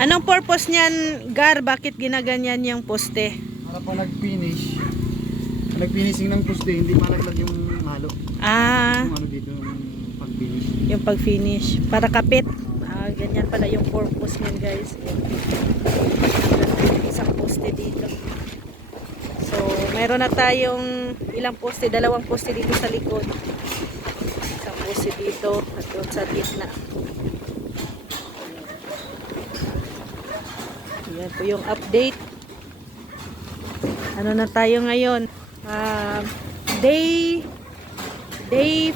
Anong purpose niyan, Gar? Bakit ginaganyan yung poste? Para pa nag-finish. Nag-finishing ng poste, hindi malaglag yung halo. Ah, Yung ano dito, yung pag-finish. yung pag-finish. Para kapit. Ah, ganyan pala yung purpose niyan, guys. Isang poste dito. So, mayroon na tayong ilang poste, dalawang poste dito sa likod. Isang poste dito at doon sa gitna. Yan po yung update. Ano na tayo ngayon? Day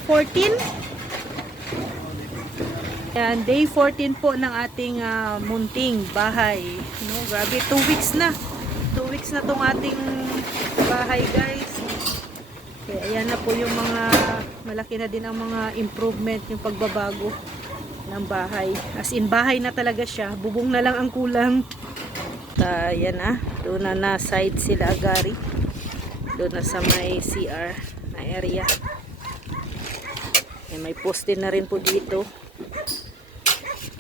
14. Yan, day 14 po ng ating munting bahay. No, grabe, 2 weeks na. 2 weeks na tong ating bahay, guys. Okay, ayan na po yung mga malaki na din ang mga improvement, yung pagbabago ng bahay. As in, bahay na talaga siya. Bubong na lang ang kulang. Ayan doon na side sila Agari. Doon na sa may CR na area. Ayan, may poste na rin po dito.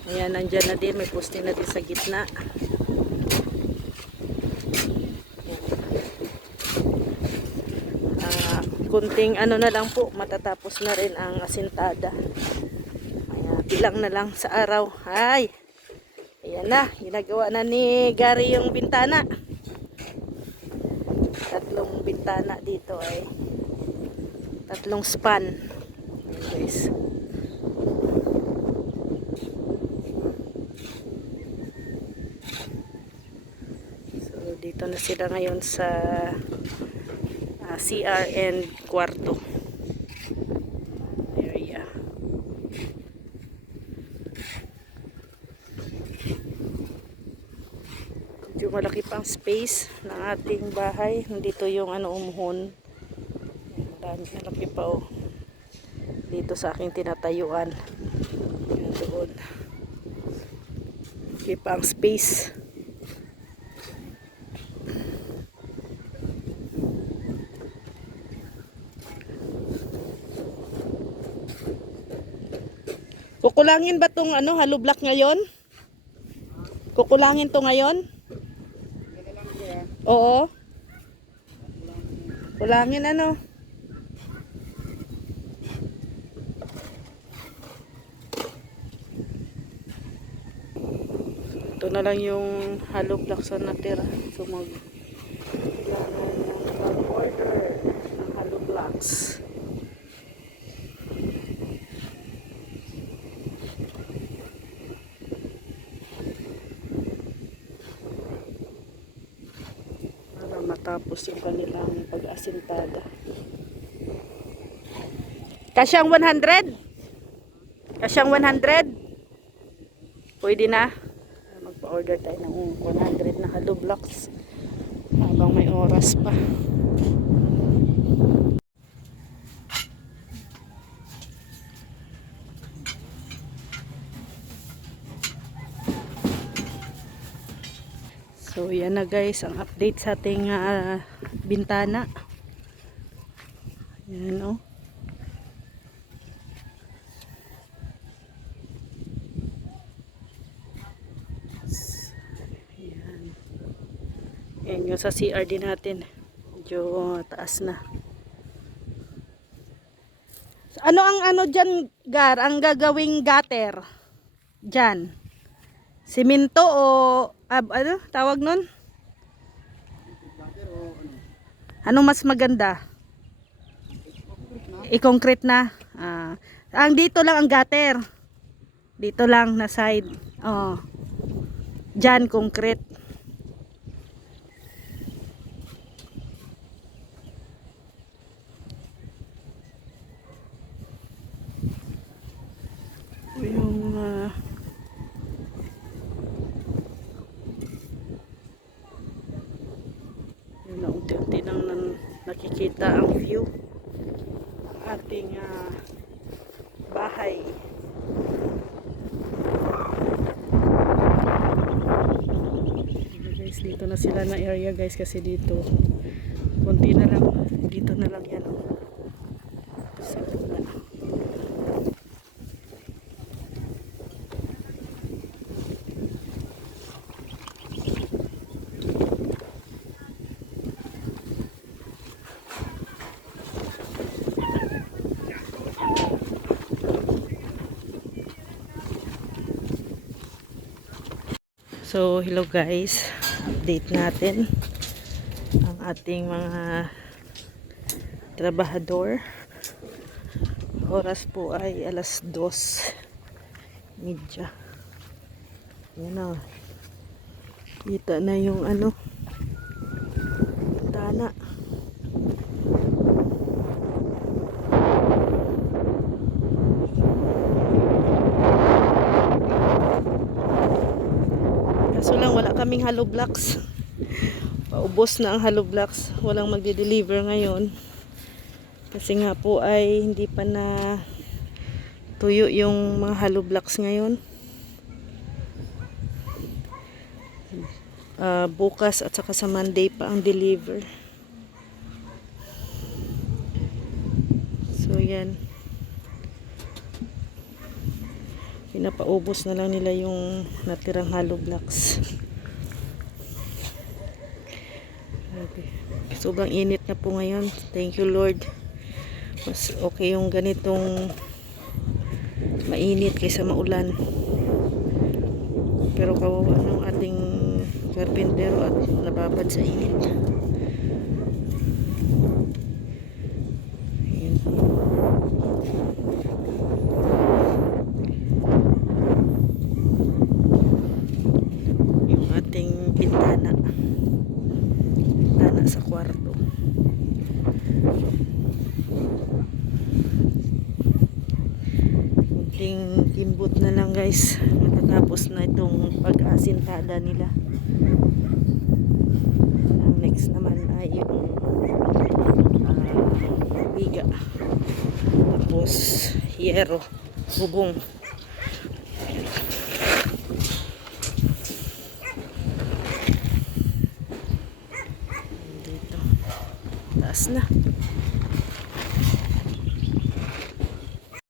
Ayan, nandyan na din. May poste na din sa gitna. Kunting ano na lang po, matatapos na rin ang asintada. Ayan, bilang na lang sa araw. Ay! Ayan na, ginagawa na ni Gary yung bintana. 3 bintana dito ay 3 span. Ayan, guys. So dito na sila ngayon sa CR and kwarto area. Medyo malaki pang space ng ating bahay. Nandito yung umuhon. Malaki pa dito sa aking tinatayuan. Doon. Malaki pang space. Kukulangin ba tong hollow block ngayon? Kukulangin to ngayon? Oo. Kulangin Ito na lang yung hollow blocks na natira. So mag-order ng hollow blocks. Matapos yung kanilang pag-asintada. Kasyang 100? Kasyang 100? Pwede na. Magpa-order tayo ng 100 na hollow blocks habang may oras pa. So yan na guys, ang update sa ating bintana. Yan Yan. Yan yung sa CR din natin. Medyo taas na. So, ano ang dyan, Gar? Ang gagawing gutter? Dyan. Simento o ano tawag nun? Ano mas maganda? I-concrete na. Ang dito lang ang gutter. Dito lang na side. Oh. Diyan concrete. Yung unti-unti nang nakikita ang view ng ating bahay. Guys, dito na sila na area guys, kasi dito konti na lang, dito na lang yan sa gitna. So, hello guys. Update natin ang ating mga trabahador. Oras po ay alas 2:30. Yan o. Kita na yung tana. Kaso lang wala kaming hollow blocks. Paubos na ang hollow blocks. Walang magde-deliver ngayon. Kasi nga po ay hindi pa na tuyo yung mga hollow blocks ngayon. Bukas at saka sa Monday pa ang deliver. So yan. Pinapaubos na lang nila yung natirang hollow blocks. Okay. Sobrang init na po ngayon. Thank you Lord. Mas okay yung ganitong mainit kaysa maulan. Pero kawawa ng ating karpintero at nababad sa init. Ayan. Yung ating bintana sa kwarto. Kunting imbot na lang guys, matatapos na itong pag-asintada nila. Ang next naman ay yung biga, tapos hiyero, bubong. Dito taas na.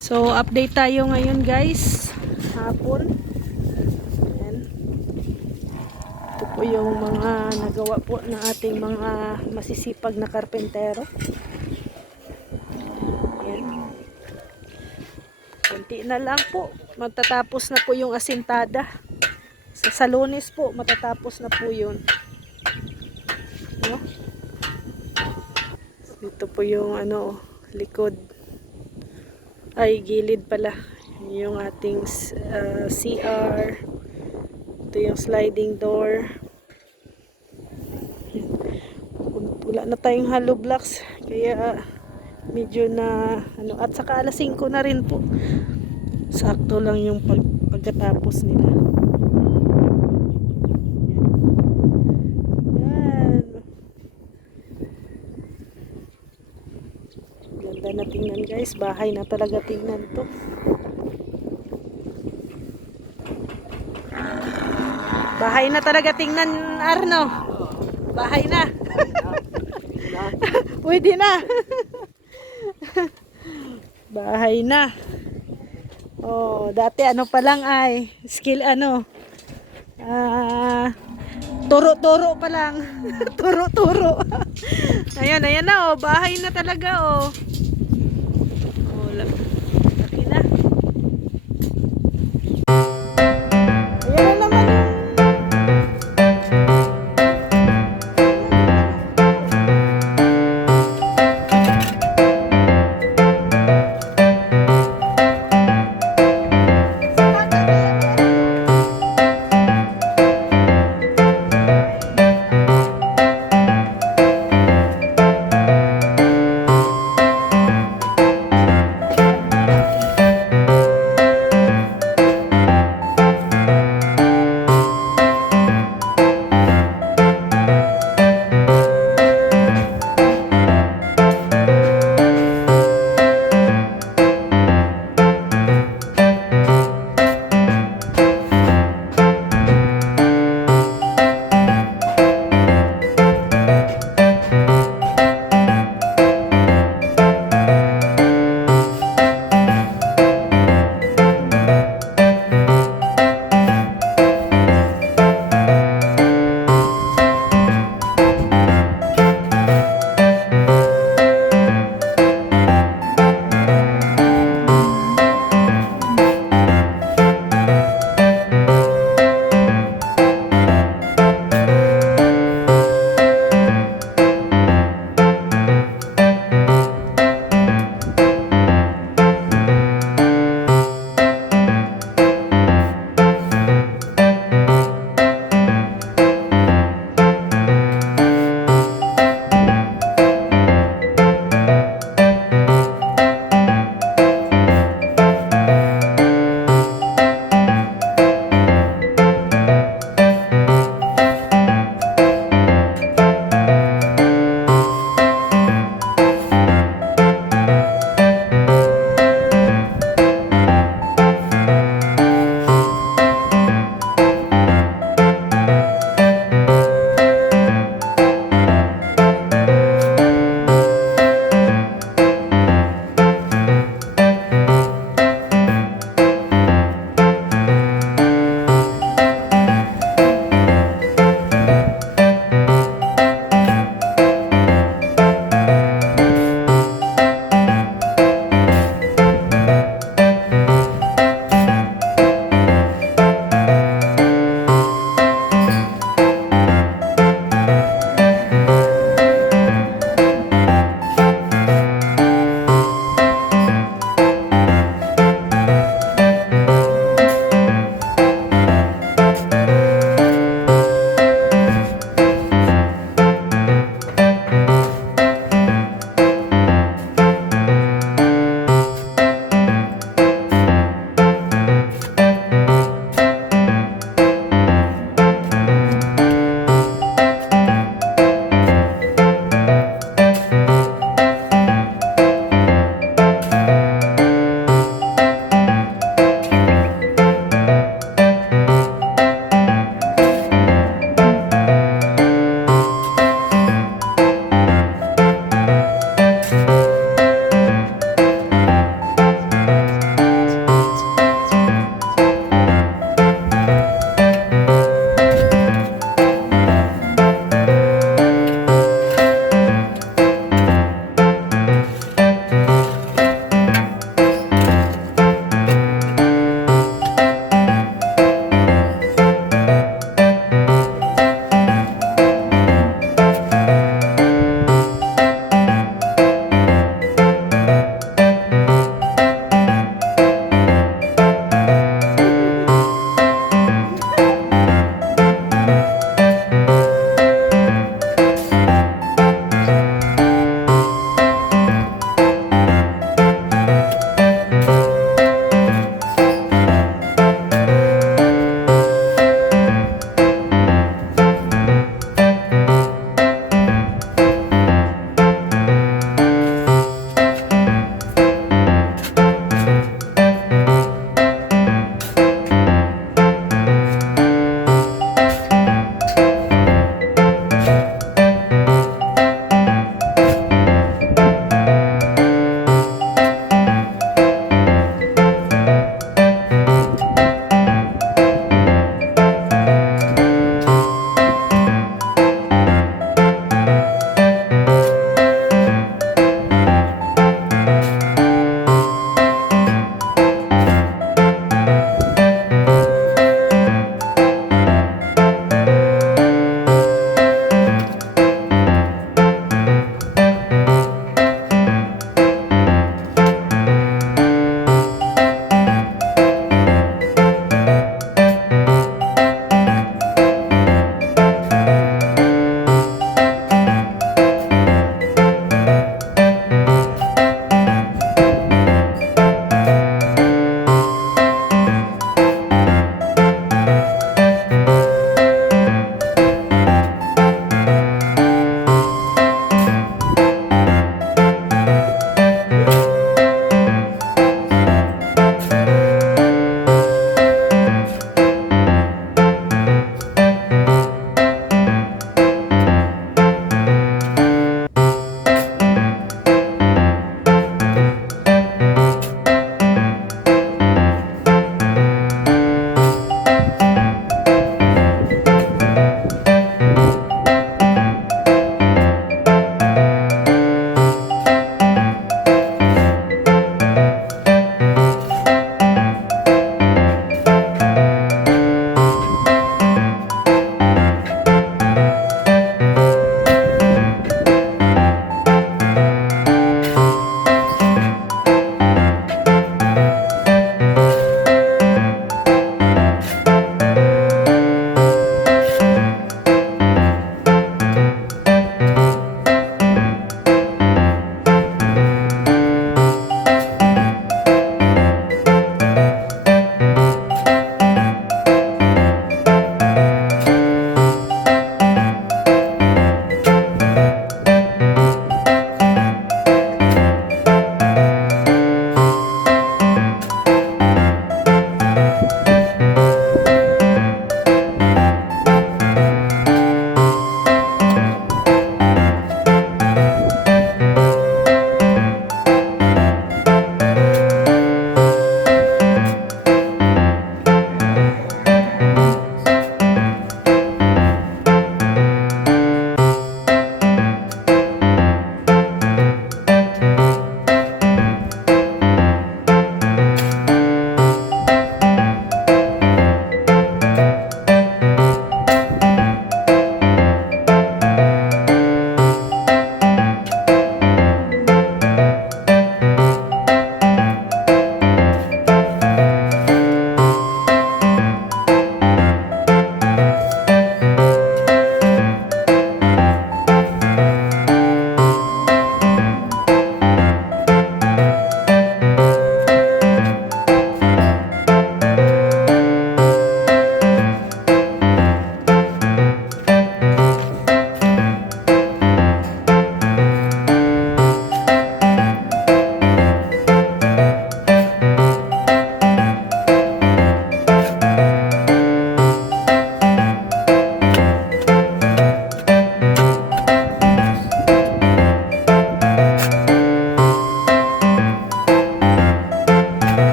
So, update tayo ngayon guys. Hapon. Ayan. Ito po yung mga nagawa po ng ating mga masisipag na karpentero. Ayan. Kunti na lang po. Magtatapos na po yung asintada. Sa Lunes po, matatapos na po yun. No? Ito po yung likod. Ay, gilid pala. Yung ating CR. Ito yung sliding door. Wala na tayong hollow blocks. Kaya medyo na at saka alas 5 na rin po. Sakto lang yung pagkatapos nila. Ganda na tingnan guys, bahay na talaga tingnan to. Bahay na talaga tingnan, Arno. Bahay na. Pwede na. Bahay na. Oh, dati pa lang ay skill turo-turo pa lang. Turo-turo. Ayan na bahay na talaga oh. Laki na. Ayan na naman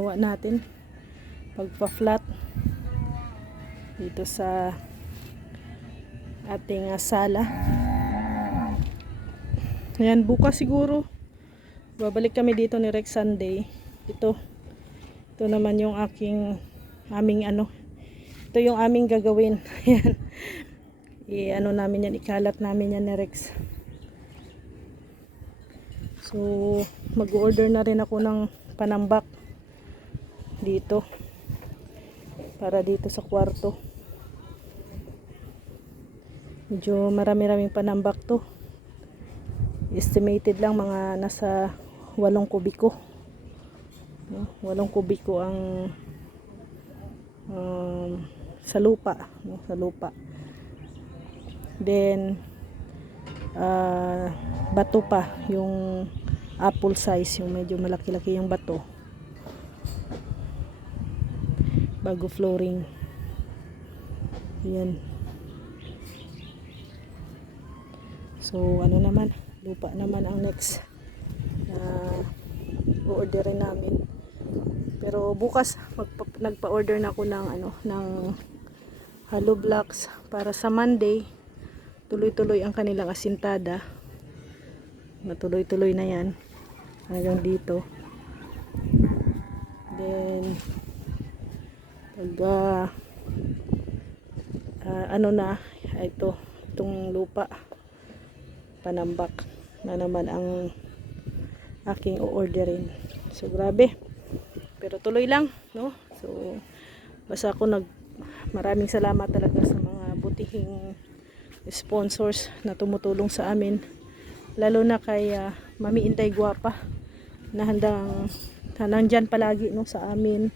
ginawa natin pagpa-flat dito sa ating sala. Ayan, bukas siguro babalik kami dito ni Rex Sunday. Ito naman yung aming ito yung aming gagawin. Ayan, i-ano namin yan, ikalat namin yan ni Rex. So mag-order na rin ako ng panambak dito para dito sa kwarto. Medyo marami-raming panambak to. Estimated lang mga nasa 8 kubiko. 8 kubiko ang sa lupa, sa lupa. Then bato pa, yung apple size, yung medyo malaki-laki yung bato. Bago flooring. Yan. So ano naman, lupa naman ang next na orderin namin. Pero bukas nagpa-order na ako ng hollow blocks para sa Monday. Tuloy-tuloy ang kanilang asintada. Matuloy-tuloy na yan hanggang dito. Then pag itong lupa panambak na naman ang aking o-orderin. So grabe, pero tuloy lang, no? So basta ako maraming salamat talaga sa mga butihing sponsors na tumutulong sa amin, lalo na kay Mami Inday Guapa na nandyan palagi, no, sa amin,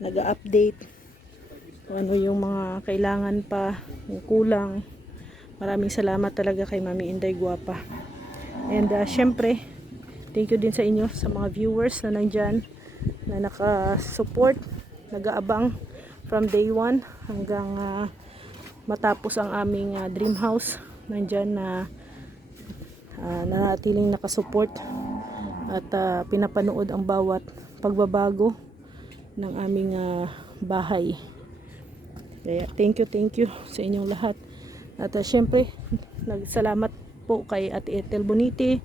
nag-update ano yung mga kailangan pa, yung kulang. Maraming salamat talaga kay Mami Inday Guapa. And syempre, thank you din sa inyo, sa mga viewers na nandyan, na naka-support, nag-aabang from day 1 hanggang matapos ang aming dream house. Nandyan na nanatiling nakasupport at pinapanood ang bawat pagbabago ng aming bahay. Kaya thank you sa inyong lahat. At syempre, nagsalamat po kay Ate Ethel Bonite,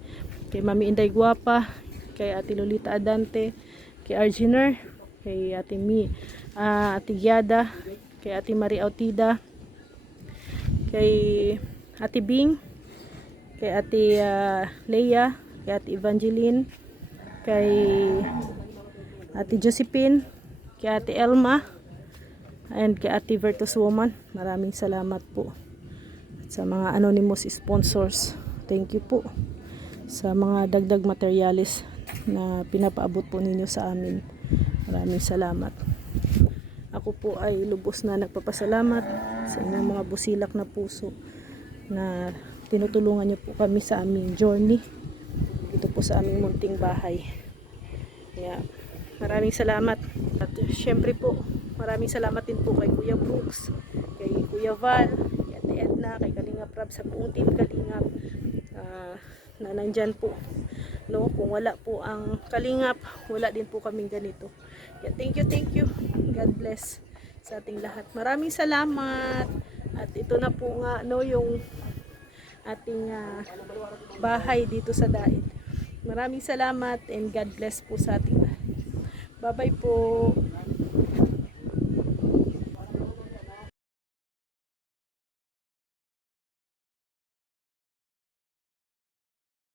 kay Mami Inday Guapa, kay Ate Lolita Adante, kay Arginer, kay Ate Ate Giada, kay Ate Marie Autida, kay Ate Bing, kay Ate Leia, kay Ate Evangeline, kay Ate Josephine, kay Ate Elma, and kay Ate Virtus Woman. Maraming salamat po. At sa mga anonymous sponsors, thank you po sa mga dagdag materialis na pinapaabot po ninyo sa amin. Maraming salamat. Ako po ay lubos na nagpapasalamat sa inyong mga busilak na puso na tinutulungan niyo po kami sa aming journey dito po sa aming munting bahay. Kaya maraming salamat. At syempre po, maraming salamat din po kay Kuya Brooks, kay Kuya Val, kay Ate Edna, kay Kalingap Rab, sa buong team Kalingap na nandyan po, no? Kung wala po ang Kalingap, wala din po kaming ganito. Kaya thank you. God bless sa ating lahat. Maraming salamat. At ito na po nga, no, yung ating bahay dito sa Daid. Maraming salamat and God bless po sa ating lahat. Bye bye po.